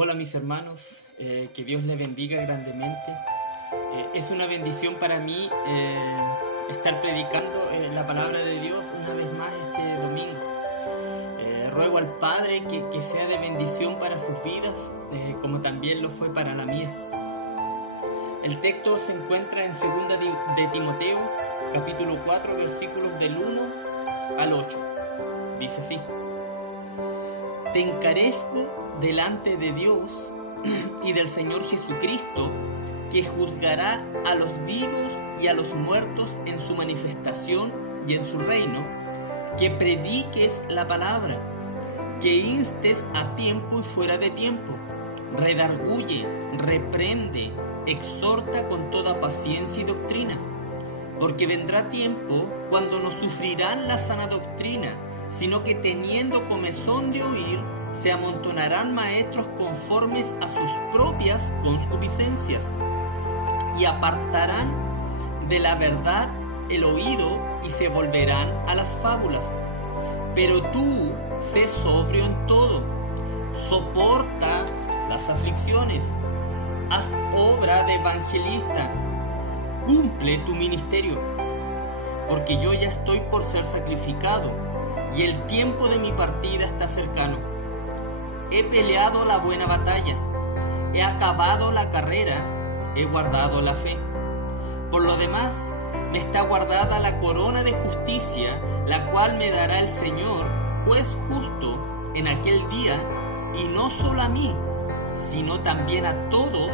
Hola mis hermanos, que Dios les bendiga grandemente. Es una bendición para mí estar predicando la palabra de Dios una vez más este domingo. Ruego al Padre que sea de bendición para sus vidas, como también lo fue para la mía. El texto se encuentra en 2 de Timoteo, capítulo 4, versículos del 1 al 8. Dice así: Te encarezco delante de Dios y del Señor Jesucristo, que juzgará a los vivos y a los muertos en su manifestación y en su reino, que prediques la palabra, que instes a tiempo y fuera de tiempo, redarguye, reprende, exhorta con toda paciencia y doctrina, porque vendrá tiempo cuando no sufrirán la sana doctrina, sino que teniendo comezón de oír, se amontonarán maestros conformes a sus propias concupiscencias, y apartarán de la verdad el oído y se volverán a las fábulas. Pero tú, sé sobrio en todo, soporta las aflicciones, haz obra de evangelista, cumple tu ministerio, porque yo ya estoy por ser sacrificado y el tiempo de mi partida está cercano. He peleado la buena batalla, he acabado la carrera, he guardado la fe. Por lo demás, me está guardada la corona de justicia, la cual me dará el Señor, juez justo, en aquel día, y no solo a mí, sino también a todos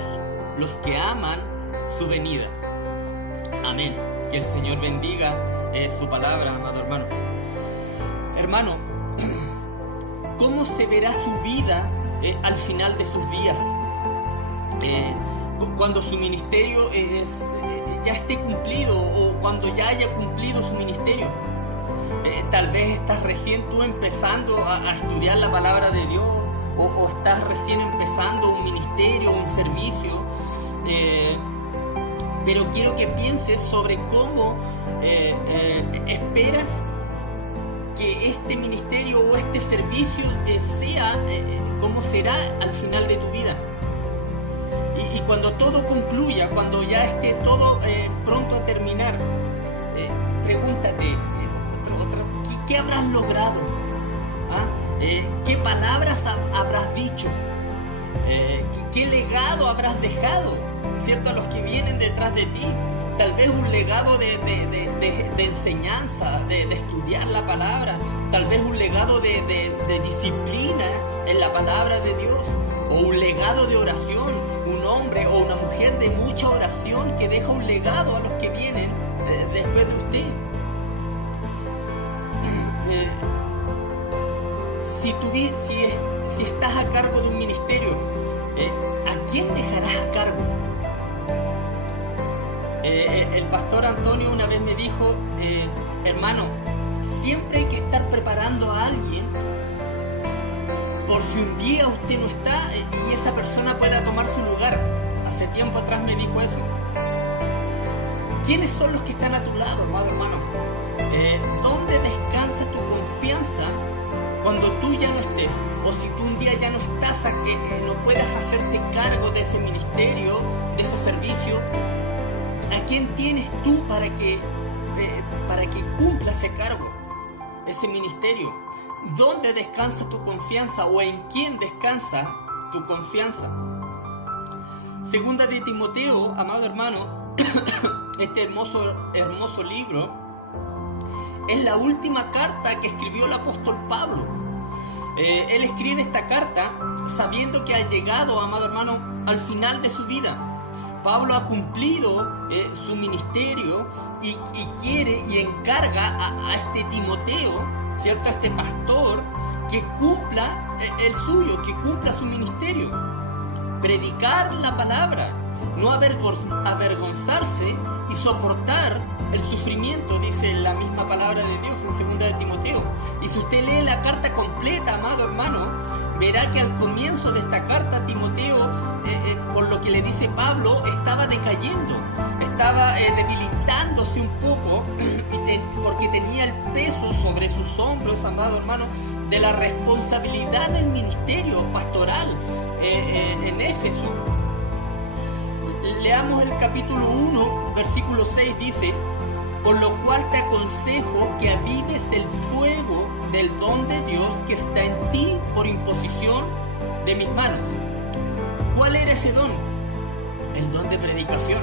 los que aman su venida. Amén. Que el Señor bendiga su palabra, amado hermano. Hermano, ¿cómo se verá su vida al final de sus días? Cuando su ministerio ya esté cumplido, o cuando ya haya cumplido su ministerio. Tal vez estás recién tú empezando a estudiar la palabra de Dios, o estás recién empezando un ministerio, un servicio, pero quiero que pienses sobre cómo esperas que este ministerio o este servicio sea, cómo será al final de tu vida. Y cuando todo concluya, cuando ya esté todo pronto a terminar, pregúntate, ¿qué habrás logrado? ¿Qué palabras habrás dicho? ¿Qué legado habrás dejado, cierto, a los que vienen detrás de ti? Tal vez un legado de enseñanza, de estudiar la palabra, tal vez un legado de disciplina en la palabra de Dios, o un legado de oración, un hombre o una mujer de mucha oración que deja un legado a los que vienen después de usted. Si estás a cargo de un ministerio, ¿a quién dejarás a cargo? El pastor Antonio una vez me dijo, hermano, siempre hay que estar preparando a alguien por si un día usted no está y esa persona pueda tomar su lugar. Hace tiempo atrás me dijo eso. ¿Quiénes son los que están a tu lado, amado hermano? ¿Dónde descansa tu confianza cuando tú ya no estés? O si tú un día ya no estás, no puedas hacerte cargo de ese ministerio, de ese servicio, ¿a quién tienes tú para que cumpla ese cargo, ese ministerio? ¿Dónde descansa tu confianza, o en quién descansa tu confianza? 2 de Timoteo, amado hermano, este hermoso libro es la última carta que escribió el apóstol Pablo. Él escribe esta carta sabiendo que ha llegado, amado hermano, al final de su vida. Pablo ha cumplido su ministerio y quiere y encarga a este Timoteo, ¿cierto?, a este pastor, que cumpla el suyo, que cumpla su ministerio. Predicar la palabra, no avergonzarse y soportar el sufrimiento, dice la misma palabra de Dios en 2 de Timoteo. Y si usted lee la carta completa, amado hermano, verá que al comienzo de esta carta Timoteo, por lo que le dice Pablo, estaba decayendo, estaba debilitándose un poco, porque tenía el peso sobre sus hombros, amado hermano, de la responsabilidad del ministerio pastoral en Éfeso. Leamos el capítulo 1, versículo 6, dice: por lo cual te aconsejo que avives el fuego del don de Dios que está en ti por imposición de mis manos. ¿Cuál era ese don? El don de predicación,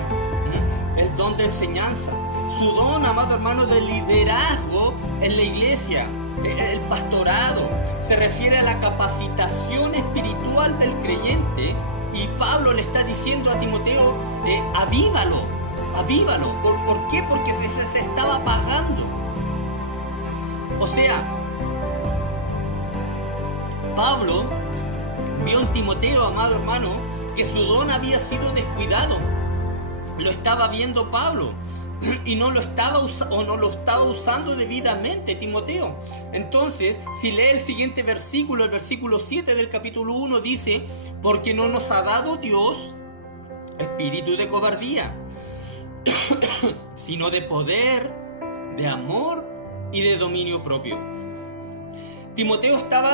el don de enseñanza, su don, amado hermano, de liderazgo en la iglesia, el pastorado. Se refiere a la capacitación espiritual del creyente, y Pablo le está diciendo a Timoteo: avívalo. ¿Por qué? Porque se estaba apagando. O sea, Pablo vio en Timoteo, amado hermano, que su don había sido descuidado. Lo estaba viendo Pablo y no lo estaba usando debidamente Timoteo. Entonces, si lee el siguiente versículo, el versículo 7 del capítulo 1, dice: porque no nos ha dado Dios espíritu de cobardía, sino de poder, de amor y de dominio propio. Timoteo estaba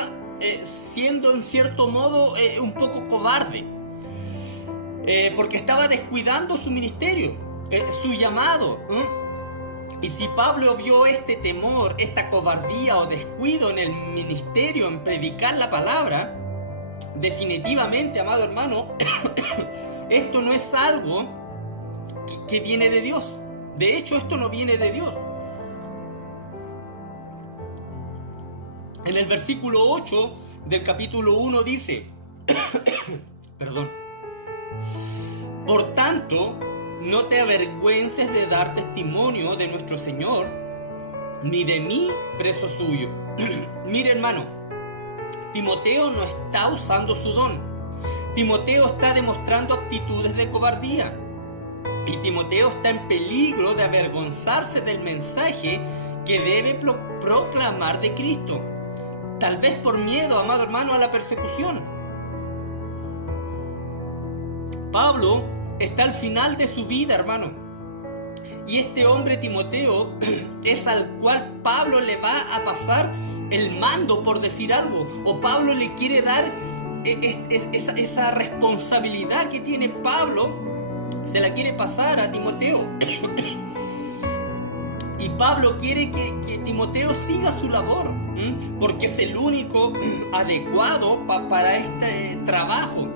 siendo en cierto modo un poco cobarde, porque estaba descuidando su ministerio, su llamado. Y si Pablo vio este temor, esta cobardía o descuido en el ministerio, en predicar la palabra, definitivamente, amado hermano, esto no es algo que viene de Dios. De hecho, esto no viene de Dios. En el versículo 8 del capítulo 1 dice, perdón: por tanto, no te avergüences de dar testimonio de nuestro Señor, ni de mí, preso suyo. Mire, hermano, Timoteo no está usando su don. Timoteo está demostrando actitudes de cobardía. Y Timoteo está en peligro de avergonzarse del mensaje que debe proclamar de Cristo. Tal vez por miedo, amado hermano, a la persecución. Pablo está al final de su vida, hermano. Y este hombre, Timoteo, es al cual Pablo le va a pasar el mando, por decir algo. O Pablo le quiere dar esa responsabilidad que tiene Pablo. Se la quiere pasar a Timoteo. Y Pablo quiere que Timoteo siga su labor, porque es el único adecuado para este trabajo.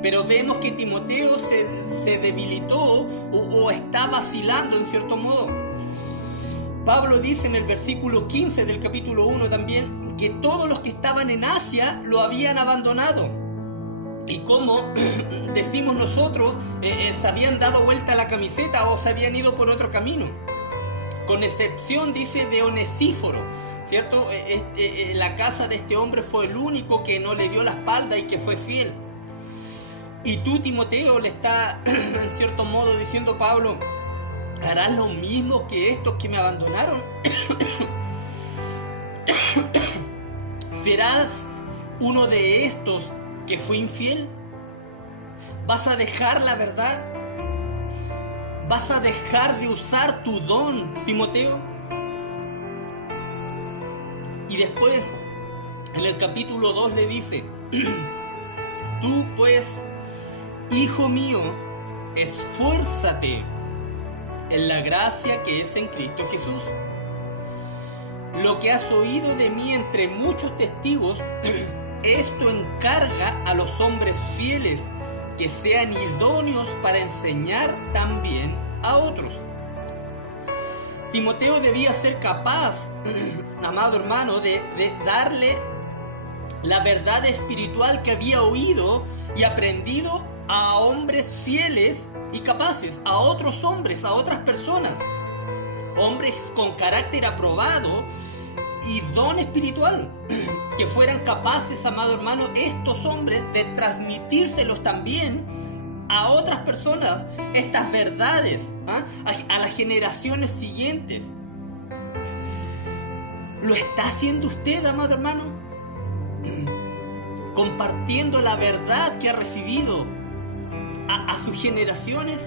Pero vemos que Timoteo se debilitó o está vacilando en cierto modo. Pablo dice en el versículo 15 del capítulo 1 también que todos los que estaban en Asia lo habían abandonado. Y como decimos nosotros, se habían dado vuelta a la camiseta o se habían ido por otro camino. Con excepción, dice, de Onesíforo, ¿cierto? La casa de este hombre fue el único que no le dio la espalda y que fue fiel. Y tú, Timoteo, le está en cierto modo diciendo Pablo: ¿harás lo mismo que estos que me abandonaron? ¿Serás uno de estos que fue infiel? ¿Vas a dejar la verdad? ¿Vas a dejar de usar tu don, Timoteo? Y después, en el capítulo 2 le dice: tú pues, hijo mío, esfuérzate en la gracia que es en Cristo Jesús. Lo que has oído de mí entre muchos testigos, esto encarga a los hombres fieles que sean idóneos para enseñar también a otros. Timoteo debía ser capaz, amado hermano, de darle la verdad espiritual que había oído y aprendido a hombres fieles y capaces, a otros hombres, a otras personas, hombres con carácter aprobado y don espiritual, que fueran capaces, amado hermano, estos hombres de transmitírselos también a otras personas, estas verdades, a las generaciones siguientes. ¿Lo está haciendo usted, amado hermano? Compartiendo la verdad que ha recibido a sus generaciones.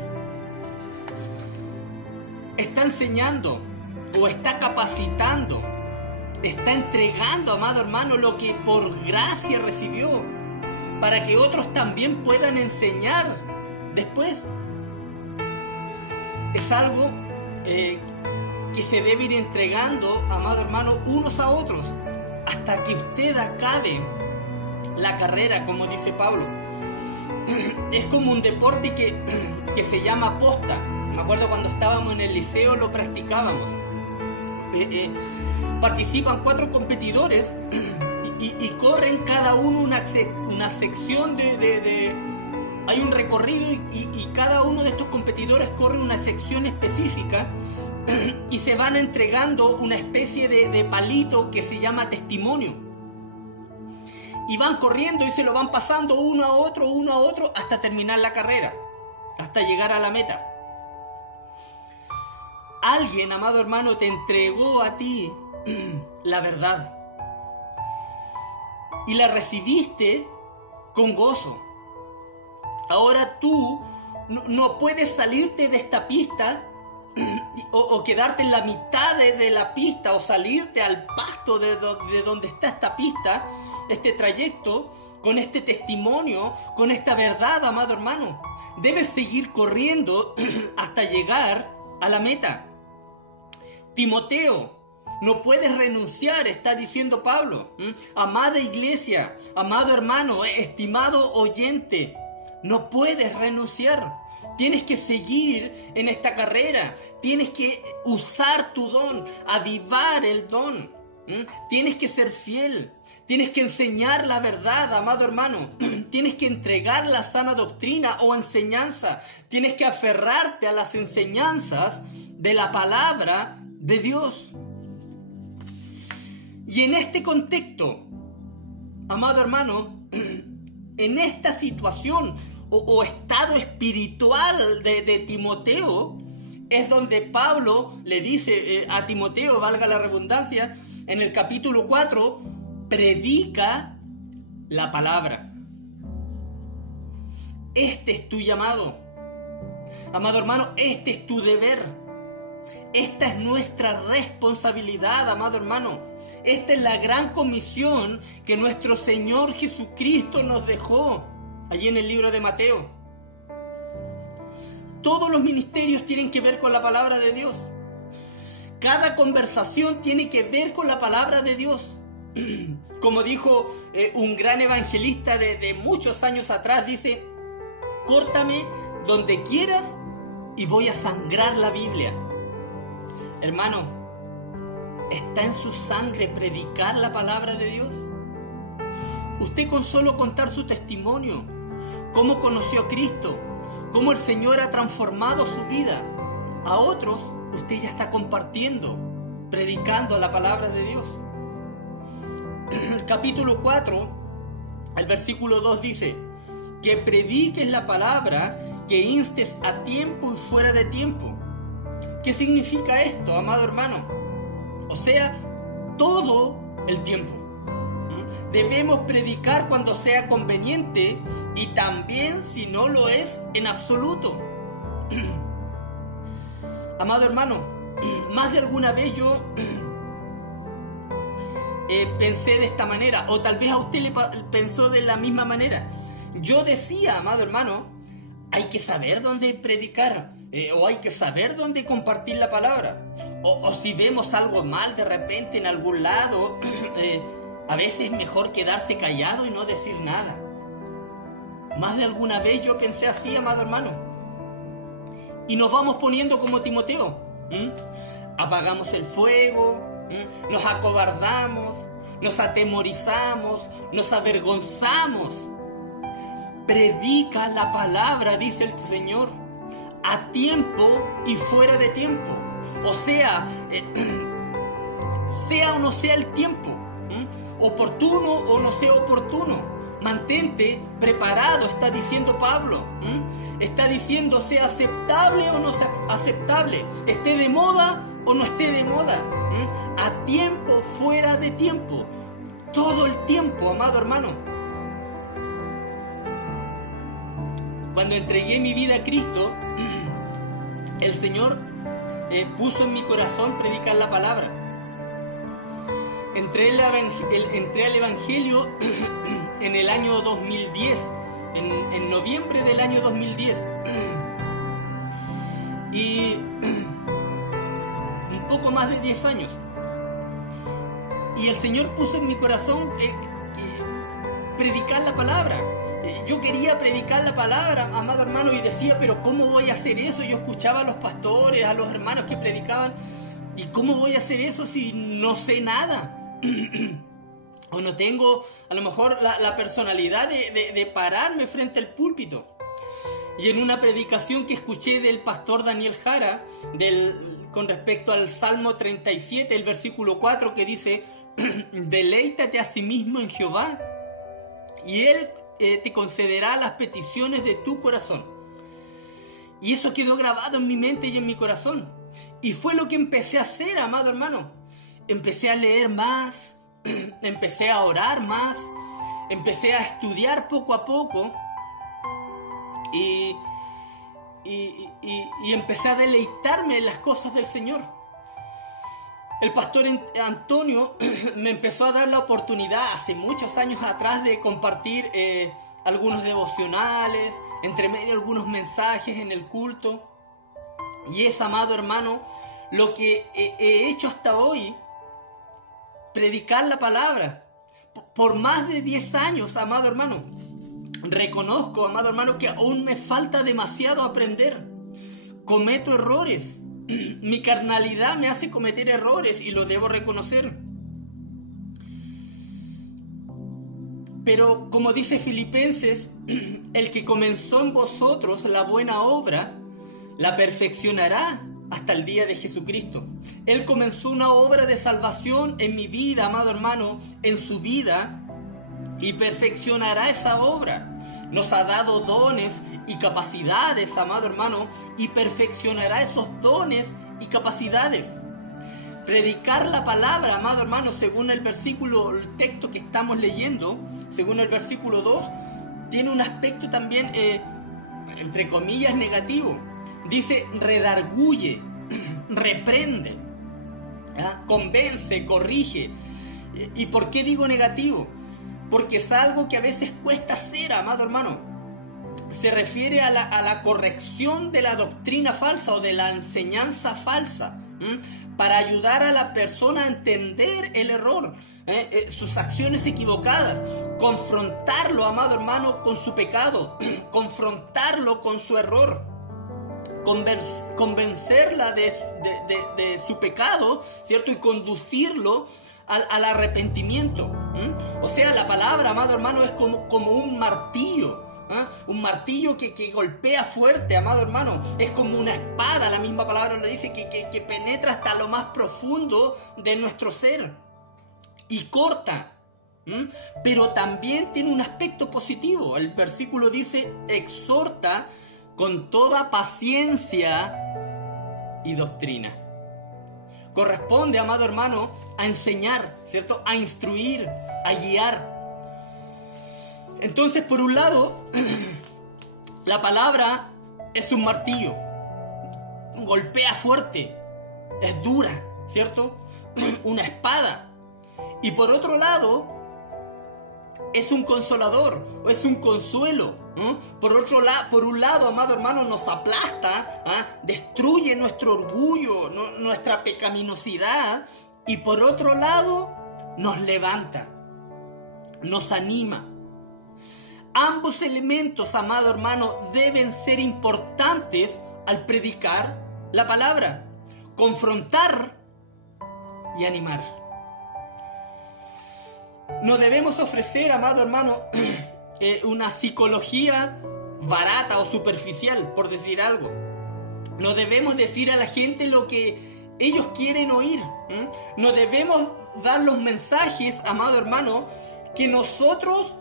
¿Está enseñando o está capacitando está entregando, amado hermano, lo que por gracia recibió, para que otros también puedan enseñar después. Es algo que se debe ir entregando, amado hermano, unos a otros, hasta que usted acabe la carrera, como dice Pablo. Es como un deporte que se llama posta. Me acuerdo cuando estábamos en el liceo lo practicábamos. Participan 4 competidores y corren cada uno una sección hay un recorrido y cada uno de estos competidores corre una sección específica y se van entregando una especie de palito que se llama testimonio. Y van corriendo y se lo van pasando uno a otro hasta terminar la carrera, hasta llegar a la meta. Alguien, amado hermano, te entregó a ti la verdad y la recibiste con gozo. Ahora tú no puedes salirte de esta pista o quedarte en la mitad de la pista o salirte al pasto de donde está esta pista, este trayecto, con este testimonio, con esta verdad, amado hermano. Debes seguir corriendo hasta llegar a la meta. Timoteo, no puedes renunciar, está diciendo Pablo. Amada iglesia, amado hermano, estimado oyente, no puedes renunciar. Tienes que seguir en esta carrera. Tienes que usar tu don, avivar el don. Tienes que ser fiel. Tienes que enseñar la verdad, amado hermano. Tienes que entregar la sana doctrina o enseñanza. Tienes que aferrarte a las enseñanzas de la palabra de Dios. Y en este contexto, amado hermano, en esta situación o estado espiritual de Timoteo, es donde Pablo le dice a Timoteo, valga la redundancia, en el capítulo 4, predica la palabra. Este es tu llamado. Amado hermano, este es tu deber. Esta es nuestra responsabilidad, amado hermano. Esta es la gran comisión que nuestro Señor Jesucristo nos dejó allí en el libro de Mateo. Todos los ministerios tienen que ver con la palabra de Dios. Cada conversación tiene que ver con la palabra de Dios. Como dijo un gran evangelista de muchos años atrás, dice: córtame donde quieras y voy a sangrar la Biblia. Hermano, ¿está en su sangre predicar la palabra de Dios? Usted con solo contar su testimonio, cómo conoció a Cristo, cómo el Señor ha transformado su vida, a otros usted ya está compartiendo, predicando la palabra de Dios. El capítulo 4, el versículo 2 dice: que prediques la palabra, que instes a tiempo y fuera de tiempo. ¿Qué significa esto, amado hermano? O sea, todo el tiempo. Debemos predicar cuando sea conveniente y también si no lo es en absoluto. Amado hermano, más de alguna vez yo pensé de esta manera, o tal vez a usted le pensó de la misma manera. Yo decía, amado hermano, hay que saber dónde predicar, o hay que saber dónde compartir la palabra. O si vemos algo mal de repente en algún lado, a veces es mejor quedarse callado y no decir nada. Más de alguna vez yo pensé así, amado hermano. Y nos vamos poniendo como Timoteo. Apagamos el fuego, nos acobardamos, nos atemorizamos, nos avergonzamos. Predica la palabra, dice el Señor, a tiempo y fuera de tiempo. O sea, sea o no sea el tiempo, oportuno o no sea oportuno, mantente preparado, está diciendo Pablo. Está diciendo sea aceptable o no sea aceptable, esté de moda o no esté de moda, a tiempo, fuera de tiempo, todo el tiempo, amado hermano. Cuando entregué mi vida a Cristo, el Señor puso en mi corazón predicar la palabra. entré al Evangelio en el año 2010, en noviembre del año 2010. Y un poco más de 10 años. Y el Señor puso en mi corazón predicar la palabra. Yo quería predicar la palabra, amado hermano, y decía, pero ¿cómo voy a hacer eso? Yo escuchaba a los pastores, a los hermanos que predicaban, ¿y cómo voy a hacer eso si no sé nada? O no tengo a lo mejor la personalidad de pararme frente al púlpito. Y en una predicación que escuché del pastor Daniel Jara, con respecto al Salmo 37, el versículo 4, que dice, deleítate a sí mismo en Jehová, y Él te concederá las peticiones de tu corazón. Y eso quedó grabado en mi mente y en mi corazón. Y fue lo que empecé a hacer, amado hermano. Empecé a leer más, empecé a orar más, empecé a estudiar poco a poco, y empecé a deleitarme en las cosas del Señor. El pastor Antonio me empezó a dar la oportunidad hace muchos años atrás de compartir algunos devocionales, entre medio algunos mensajes en el culto. Y es, amado hermano, lo que he hecho hasta hoy, predicar la palabra. Por más de 10 años, amado hermano. Reconozco, amado hermano, que aún me falta demasiado aprender. Cometo errores. Mi carnalidad me hace cometer errores y lo debo reconocer. Pero como dice Filipenses, el que comenzó en vosotros la buena obra, la perfeccionará hasta el día de Jesucristo. Él comenzó una obra de salvación en mi vida, amado hermano, en su vida, y perfeccionará esa obra. Nos ha dado dones y capacidades, amado hermano, y perfeccionará esos dones y capacidades. Predicar la palabra, amado hermano, según el texto que estamos leyendo, según el versículo 2, tiene un aspecto también, entre comillas, negativo. Dice, redarguye, reprende, convence, corrige. ¿Y por qué digo negativo? Porque es algo que a veces cuesta hacer, amado hermano. Se refiere a la corrección de la doctrina falsa o de la enseñanza falsa, para ayudar a la persona a entender el error, sus acciones equivocadas, confrontarlo, amado hermano, con su pecado, confrontarlo con su error, convencerla de su pecado, ¿cierto? Y conducirlo al arrepentimiento. O sea, la palabra, amado hermano, es como un martillo. Un martillo que golpea fuerte, amado hermano. Es como una espada, la misma palabra lo dice, que penetra hasta lo más profundo de nuestro ser y corta. Pero también tiene un aspecto positivo. El versículo dice, exhorta con toda paciencia y doctrina. Corresponde, amado hermano, a enseñar, ¿cierto? A instruir, a guiar. Entonces, por un lado, la palabra es un martillo, golpea fuerte, es dura, ¿cierto? Una espada. Y por otro lado, es un consolador, o es un consuelo. Por un lado, amado hermano, nos aplasta, destruye nuestro orgullo, nuestra pecaminosidad. Y por otro lado, nos levanta, nos anima. Ambos elementos, amado hermano, deben ser importantes al predicar la palabra. Confrontar y animar. No debemos ofrecer, amado hermano, una psicología barata o superficial, por decir algo. No debemos decir a la gente lo que ellos quieren oír. No debemos dar los mensajes, amado hermano, que nosotros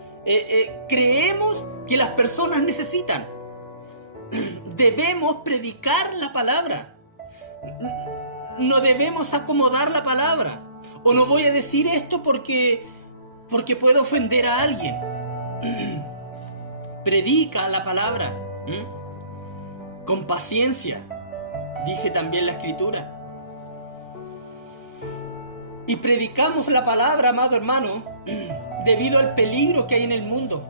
creemos que las personas necesitan. Debemos predicar la palabra. No debemos acomodar la palabra. O no voy a decir esto porque puedo ofender a alguien. Predica la palabra con paciencia, dice también la Escritura. Y predicamos la palabra, amado hermano, debido al peligro que hay en el mundo.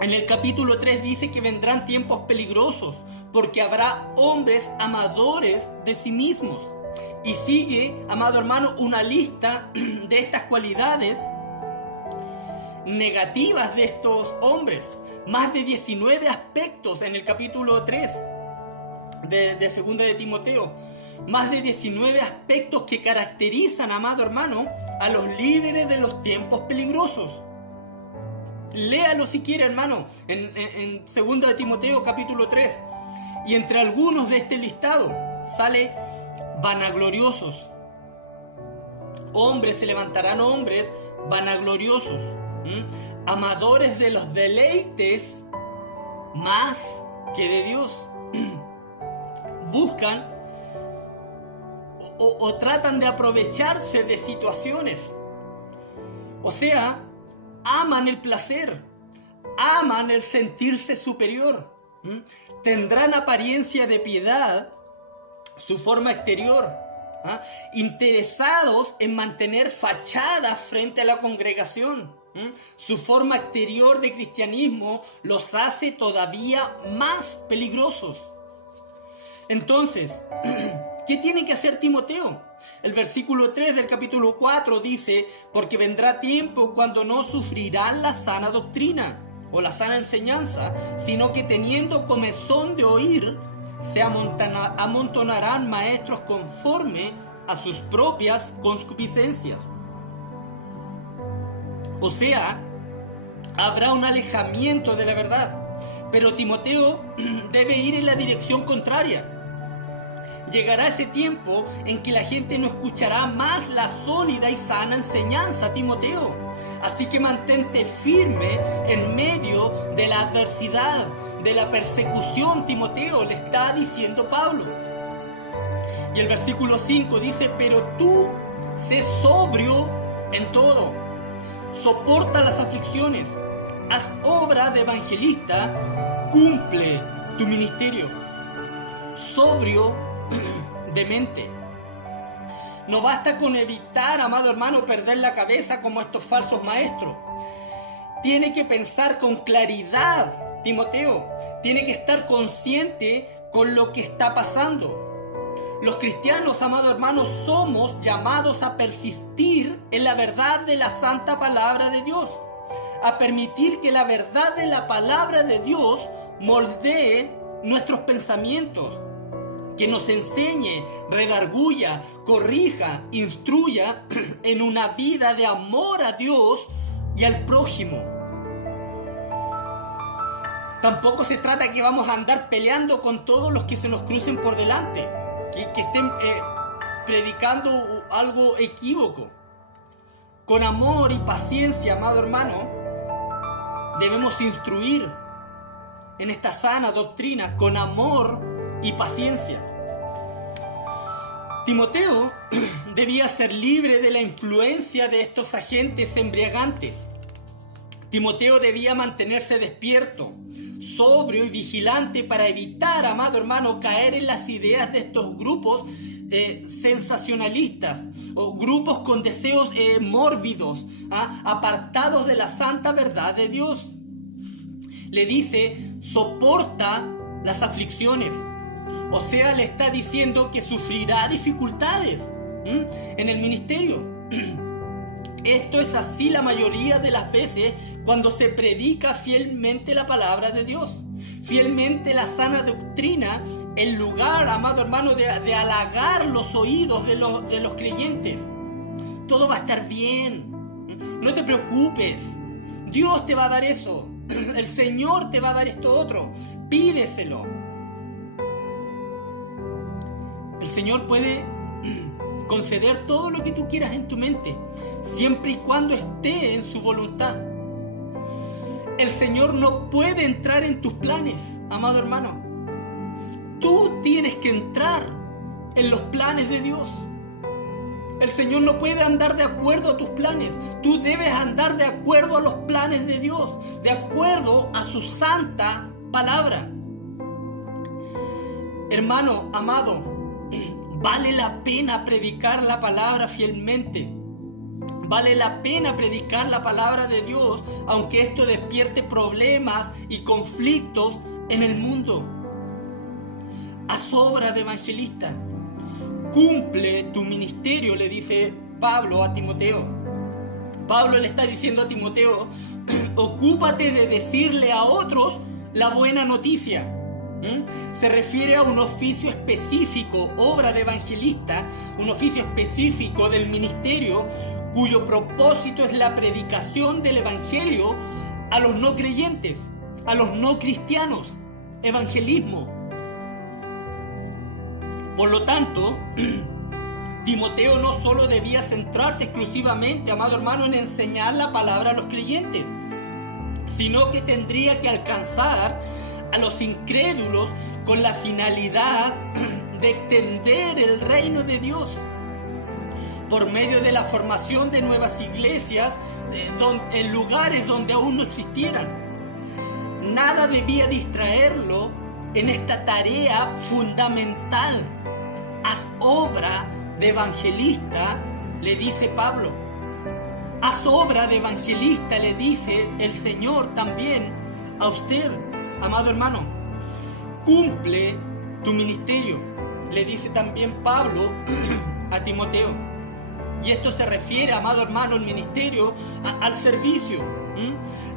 En el capítulo 3 dice que vendrán tiempos peligrosos, porque habrá hombres amadores de sí mismos. Y sigue, amado hermano, una lista de estas cualidades negativas de estos hombres. Más de 19 aspectos en el capítulo 3 de Segunda de Timoteo. Más de 19 aspectos que caracterizan, amado hermano, a los líderes de los tiempos peligrosos. Léalo si quiere, hermano, en Segunda de Timoteo capítulo 3. Y entre algunos de este listado sale vanagloriosos. Hombres, se levantarán hombres vanagloriosos, amadores de los deleites más que de Dios. Buscan o tratan de aprovecharse de situaciones. O sea, aman el placer, aman el sentirse superior. Tendrán apariencia de piedad, su forma exterior, interesados en mantener fachadas frente a la congregación. Su forma exterior de cristianismo los hace todavía más peligrosos. Entonces, ¿qué tiene que hacer Timoteo? El versículo 3 del capítulo 4 dice: porque vendrá tiempo cuando no sufrirán la sana doctrina o la sana enseñanza, sino que teniendo comezón de oír, se amontonarán maestros conforme a sus propias concupiscencias. O sea, habrá un alejamiento de la verdad. Pero Timoteo debe ir en la dirección contraria. Llegará ese tiempo en que la gente no escuchará más la sólida y sana enseñanza, Timoteo. Así que mantente firme en medio de la adversidad, de la persecución, Timoteo, le está diciendo Pablo. Y el versículo 5 dice: pero tú sé sobrio en todo, soporta las aflicciones, haz obra de evangelista, cumple tu ministerio. Sobrio de mente. No basta con evitar, amado hermano, perder la cabeza como estos falsos maestros. Tiene que pensar con claridad, Timoteo. Tiene que estar consciente con lo que está pasando. Los cristianos, amado hermano, somos llamados a persistir en la verdad de la santa palabra de Dios, a permitir que la verdad de la palabra de Dios moldee nuestros pensamientos, que nos enseñe, redarguya, corrija, instruya en una vida de amor a Dios y al prójimo. Tampoco se trata que vamos a andar peleando con todos los que se nos crucen por delante, que estén predicando algo equívoco. Con amor y paciencia, amado hermano, debemos instruir en esta sana doctrina con amor y paciencia. Timoteo debía ser libre de la influencia de estos agentes embriagantes. Timoteo debía mantenerse despierto, sobrio y vigilante para evitar, amado hermano, caer en las ideas de estos grupos sensacionalistas o grupos con deseos mórbidos, apartados de la santa verdad de Dios. Le dice: soporta las aflicciones. O sea, le está diciendo que sufrirá dificultades en el ministerio. Esto es así la mayoría de las veces cuando se predica fielmente la palabra de Dios, fielmente la sana doctrina, en lugar, amado hermano, de halagar los oídos de los creyentes. Todo va a estar bien, no te preocupes, Dios te va a dar eso, el Señor te va a dar esto otro, pídeselo. El Señor puede conceder todo lo que tú quieras en tu mente, siempre y cuando esté en su voluntad. El Señor no puede entrar en tus planes, amado hermano. Tú tienes que entrar en los planes de Dios. El Señor no puede andar de acuerdo a tus planes. Tú debes andar de acuerdo a los planes de Dios, de acuerdo a su santa palabra. Hermano, amado, vale la pena predicar la palabra fielmente. Vale la pena predicar la palabra de Dios, aunque esto despierte problemas y conflictos en el mundo. Haz obra de evangelista. Cumple tu ministerio, le dice Pablo a Timoteo. Pablo le está diciendo a Timoteo, ocúpate de decirle a otros la buena noticia. Se refiere a un oficio específico, obra de evangelista, un oficio específico del ministerio, cuyo propósito es la predicación del evangelio a los no creyentes, a los no cristianos. Evangelismo. Por lo tanto, Timoteo no solo debía centrarse exclusivamente, amado hermano, en enseñar la palabra a los creyentes, sino que tendría que alcanzar a los incrédulos con la finalidad de extender el reino de Dios por medio de la formación de nuevas iglesias en lugares donde aún no existieran. Nada debía distraerlo en esta tarea fundamental. Haz obra de evangelista, le dice Pablo. Haz obra de evangelista, le dice el Señor también a usted, amado hermano. Cumple tu ministerio, le dice también Pablo a Timoteo. Y esto se refiere, amado hermano, el ministerio al servicio.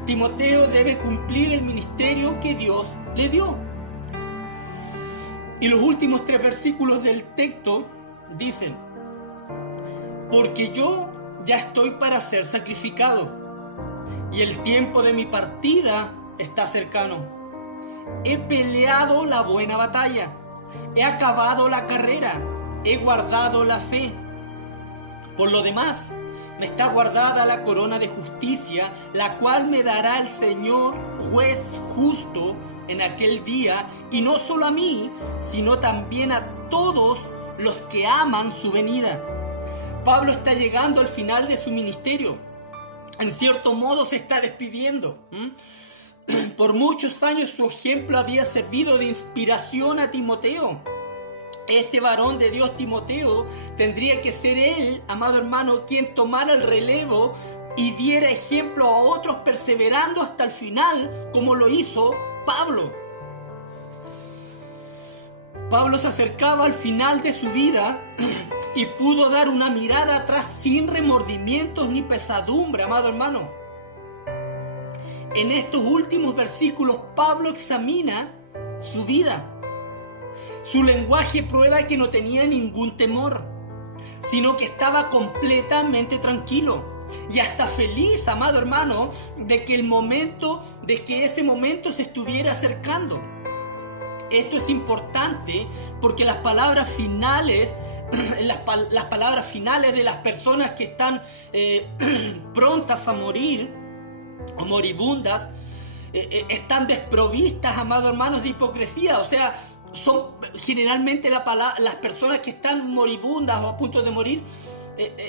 Timoteo debe cumplir el ministerio que Dios le dio. Y los últimos 3 versículos del texto dicen: porque yo ya estoy para ser sacrificado, y el tiempo de mi partida está cercano. He peleado la buena batalla, he acabado la carrera, he guardado la fe. Por lo demás, me está guardada la corona de justicia, la cual me dará el Señor, juez justo, en aquel día, y no solo a mí, sino también a todos los que aman su venida. Pablo está llegando al final de su ministerio. En cierto modo se está despidiendo. Por muchos años su ejemplo había servido de inspiración a Timoteo. Este varón de Dios, Timoteo, tendría que ser él, amado hermano, quien tomara el relevo y diera ejemplo a otros, perseverando hasta el final, como lo hizo Pablo. Pablo se acercaba al final de su vida y pudo dar una mirada atrás sin remordimientos ni pesadumbre, amado hermano. En estos últimos versículos, Pablo examina su vida. Su lenguaje prueba que no tenía ningún temor, sino que estaba completamente tranquilo y hasta feliz, amado hermano, de que ese momento se estuviera acercando. Esto es importante porque las palabras finales, las palabras finales de las personas que están prontas a morir o moribundas, están desprovistas, amado hermanos, de hipocresía. O sea, son generalmente las personas que están moribundas o a punto de morir,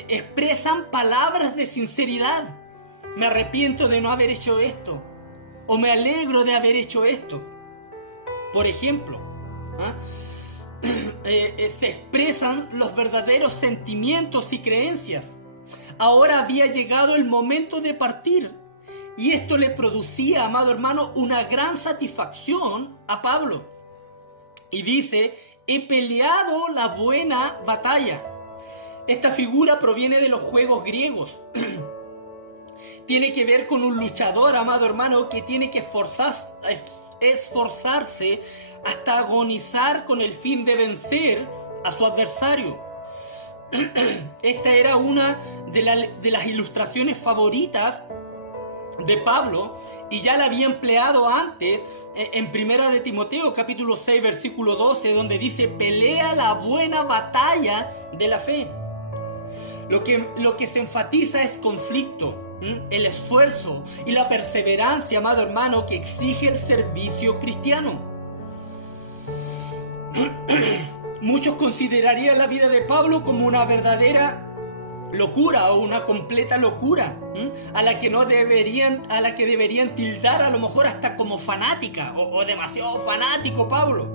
expresan palabras de sinceridad. Me arrepiento de no haber hecho esto, o me alegro de haber hecho esto. Por ejemplo, se expresan los verdaderos sentimientos y creencias. Ahora había llegado el momento de partir, y esto le producía, amado hermano, una gran satisfacción a Pablo. Y dice: he peleado la buena batalla. Esta figura proviene de los juegos griegos. Tiene que ver con un luchador, amado hermano, que tiene que esforzarse hasta agonizar con el fin de vencer a su adversario. Esta era una de las ilustraciones favoritas de Pablo, y ya la había empleado antes en Primera de Timoteo, capítulo 6, versículo 12, donde dice: pelea la buena batalla de la fe. Lo que se enfatiza es conflicto, el esfuerzo y la perseverancia, amado hermano, que exige el servicio cristiano. Muchos considerarían la vida de Pablo como una verdadera locura o una completa locura, a la que deberían tildar a lo mejor hasta como fanática o demasiado fanático Pablo.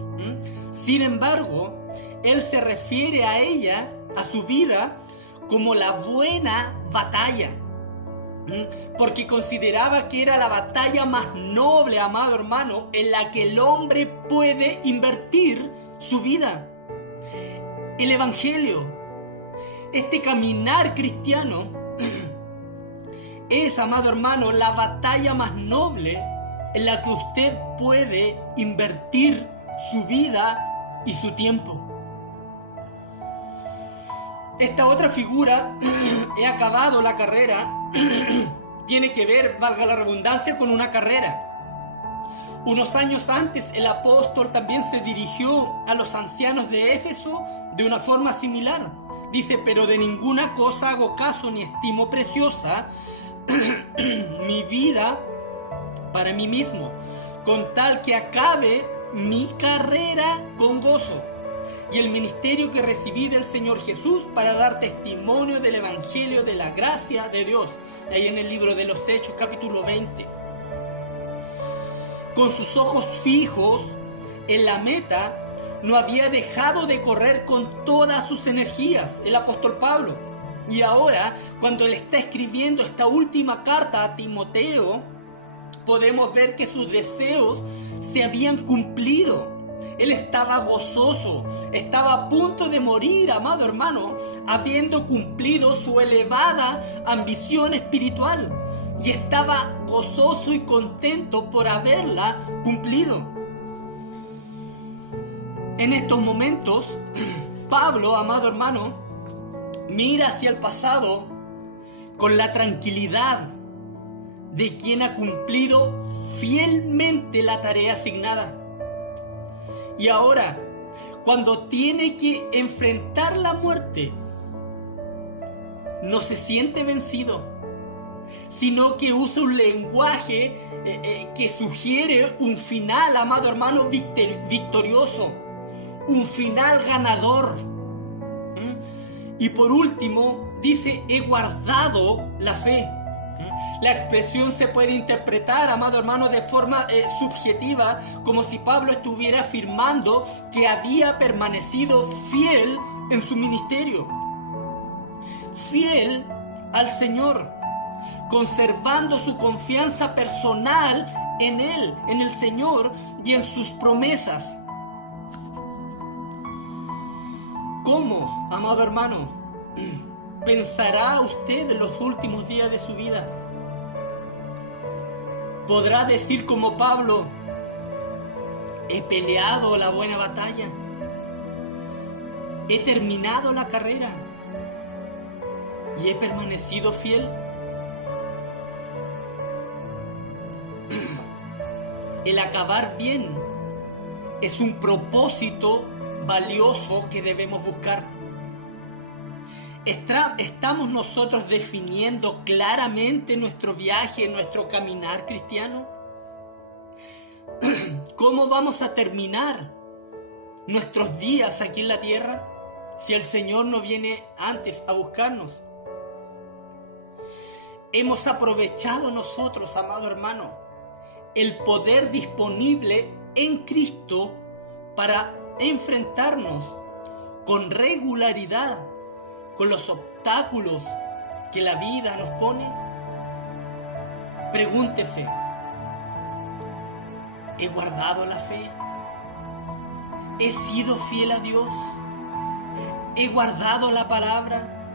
Sin embargo, él se refiere a ella, a su vida, como la buena batalla, porque consideraba que era la batalla más noble, amado hermano, en la que el hombre puede invertir su vida. El Evangelio, este caminar cristiano, es, amado hermano, la batalla más noble en la que usted puede invertir su vida y su tiempo. Esta otra figura, he acabado la carrera, tiene que ver, valga la redundancia, con una carrera. Unos años antes, el apóstol también se dirigió a los ancianos de Éfeso de una forma similar. Dice: pero de ninguna cosa hago caso ni estimo preciosa mi vida para mí mismo, con tal que acabe mi carrera con gozo y el ministerio que recibí del Señor Jesús para dar testimonio del Evangelio de la gracia de Dios. Ahí en el libro de los Hechos, capítulo 20. Con sus ojos fijos en la meta, no había dejado de correr con todas sus energías el apóstol Pablo. Y ahora, cuando le está escribiendo esta última carta a Timoteo, podemos ver que sus deseos se habían cumplido. Él estaba gozoso, estaba a punto de morir, amado hermano, habiendo cumplido su elevada ambición espiritual. Y estaba gozoso y contento por haberla cumplido. En estos momentos, Pablo, amado hermano, mira hacia el pasado con la tranquilidad de quien ha cumplido fielmente la tarea asignada. Y ahora, cuando tiene que enfrentar la muerte, no se siente vencido, sino que usa un lenguaje que sugiere un final, amado hermano, victorioso, un final ganador. Y por último, dice: he guardado la fe. La expresión se puede interpretar, amado hermano, de forma subjetiva, como si Pablo estuviera afirmando que había permanecido fiel en su ministerio, fiel al Señor, conservando su confianza personal en Él, en el Señor y en sus promesas. ¿Cómo, amado hermano, pensará usted en los últimos días de su vida? ¿Podrá decir como Pablo: he peleado la buena batalla, he terminado la carrera y he permanecido fiel? El acabar bien es un propósito valioso que debemos buscar. ¿Estamos nosotros definiendo claramente nuestro viaje, nuestro caminar cristiano? ¿Cómo vamos a terminar nuestros días aquí en la tierra si el Señor no viene antes a buscarnos? ¿Hemos aprovechado nosotros, amado hermano, el poder disponible en Cristo para enfrentarnos con regularidad con los obstáculos que la vida nos pone? Pregúntese: ¿he guardado la fe? ¿He sido fiel a Dios? ¿He guardado la palabra?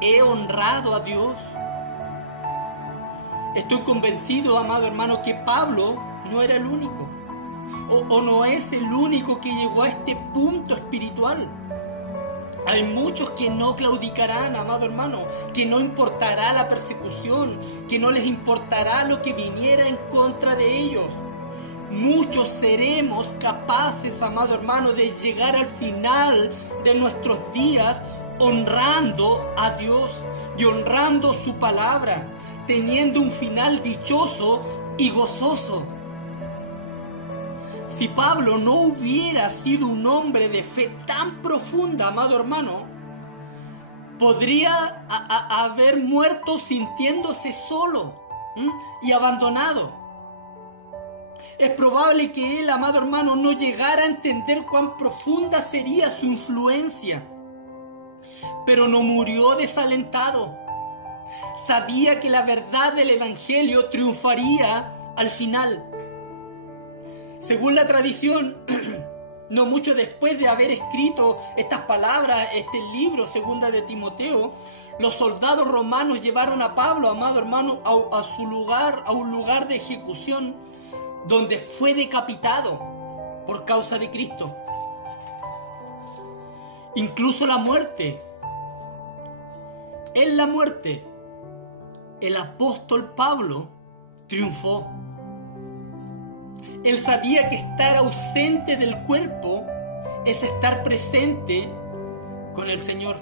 ¿He honrado a Dios? Estoy convencido, amado hermano, que Pablo no era el único, o no es el único que llegó a este punto espiritual. Hay muchos que no claudicarán, amado hermano, que no importará la persecución, que no les importará lo que viniera en contra de ellos. Muchos seremos capaces, amado hermano, de llegar al final de nuestros días honrando a Dios y honrando su palabra, teniendo un final dichoso y gozoso. Si Pablo no hubiera sido un hombre de fe tan profunda, amado hermano, podría haber muerto sintiéndose solo y abandonado. Es probable que él, amado hermano, no llegara a entender cuán profunda sería su influencia. pero no murió desalentado. Sabía que la verdad del Evangelio triunfaría al final. Según la tradición, no mucho después de haber escrito estas palabras, este libro, segunda de Timoteo, los soldados romanos llevaron a Pablo, amado hermano, a un lugar de ejecución, donde fue decapitado por causa de Cristo. Incluso la muerte. En la muerte, el apóstol Pablo triunfó. Él sabía que estar ausente del cuerpo es estar presente con el Señor.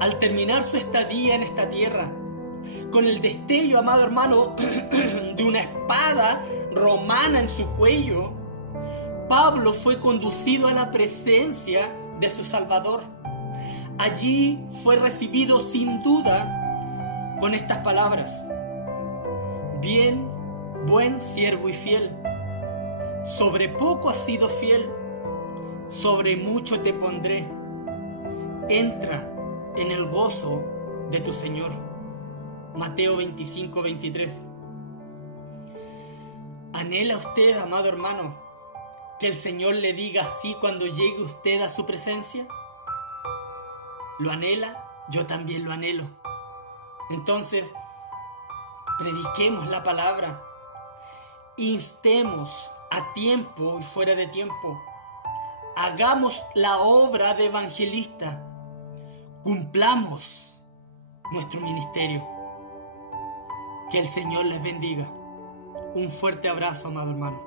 Al terminar su estadía en esta tierra, con el destello, amado hermano, de una espada romana en su cuello, Pablo fue conducido a la presencia de su Salvador. Allí fue recibido sin duda con estas palabras: bien, buen siervo y fiel, sobre poco has sido fiel, sobre mucho te pondré, entra en el gozo de tu Señor. Mateo 25, 23. ¿Anhela usted, amado hermano, que el Señor le diga así cuando llegue usted a su presencia? ¿Lo anhela? Yo también lo anhelo. Entonces, prediquemos la palabra. Instemos a tiempo y fuera de tiempo. Hagamos la obra de evangelista. Cumplamos nuestro ministerio. Que el Señor les bendiga. Un fuerte abrazo, amado hermano.